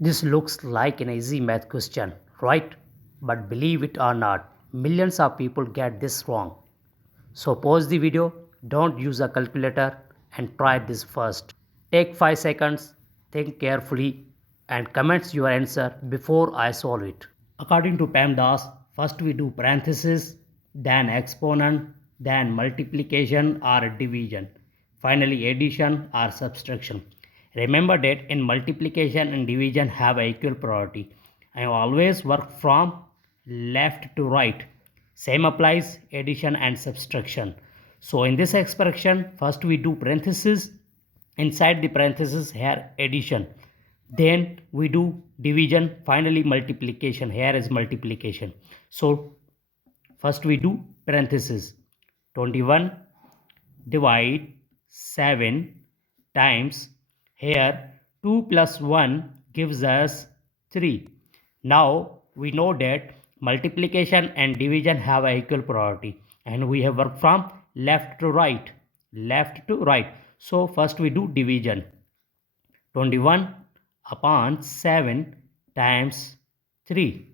This looks like an easy math question, right? But believe it or not, millions of people get this wrong. So pause the video, don't use a calculator and try this first. Take 5 seconds, think carefully and comment your answer before I solve it. According to PEMDAS, first we do parenthesis, then exponent, then multiplication or division, finally addition or subtraction. Remember that in multiplication and division have equal priority. I always work from left to right. Same applies addition and subtraction. So in this expression, first we do parenthesis, inside the parenthesis here addition, then we do division, finally multiplication. Here is multiplication. So first we do parenthesis, 21 divide 7 times, here 2 plus 1 gives us 3. Now we know that multiplication and division have a equal priority and we have worked from left to right. So first we do division, 21 upon 7 times 3.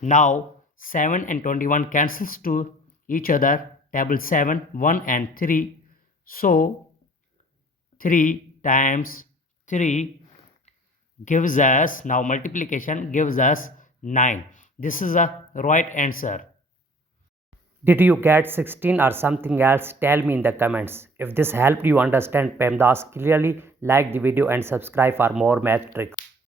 Now 7 and 21 cancels to each other, table 7, 1 and 3. So 3 times 3 gives us, now multiplication gives us 9. This is a right answer. Did you get 16 or something else? Tell me in the comments. If this helped you understand PEMDAS clearly, like the video and subscribe for more math tricks.